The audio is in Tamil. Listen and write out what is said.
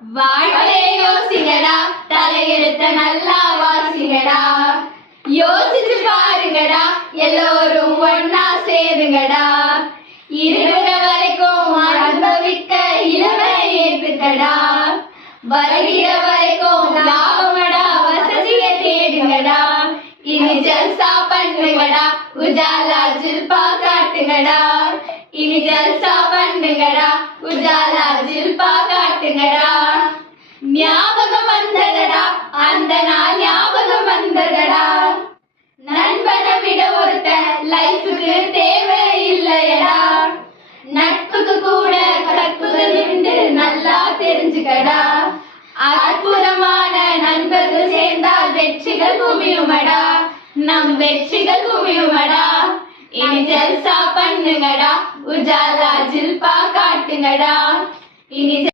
வாழ்க்கையை யோசிங்கடா, தலையெழுத்த நல்லா வாசிங்கடா. யோசிச்சு பாருங்கடா, எல்லோரும் ஒன்னா சேருங்கடா. இருக்கிற வரைக்கும் அனுபவிக்க இளமை ஏத்துக்கடா. வருகிற வரைக்கும் லாபமடா, வசதியை தேடுங்கடா. இனி ஜல்சா பண்ணுங்கடா, உஜாலா ஜில்பா காட்டுங்கடா. இனி ஜல்சா பண்ணுங்கடா, உஜாலா ஜில்பா காட்டுங்கடா. ஞாபகம் வந்ததடா, அந்த நாள் ஞாபகம் வந்ததடா. நண்பனை விட ஒருத்த லைஃபுக்கு தேவை இல்லையடா. நட்புக்கு கூட கற்புகள் உண்டு, நல்லா தெரிஞ்சுக்கடா. அற்புதமான நண்பர்கள் சேர்ந்தால் வெற்றிகள் குமியுமடா. நம் வெற்றிகள் குமியுமடா. இனி ஜல்சா பண்ணுங்கடா, உஜாலா ஜில்பா காட்டுங்கடா. இனி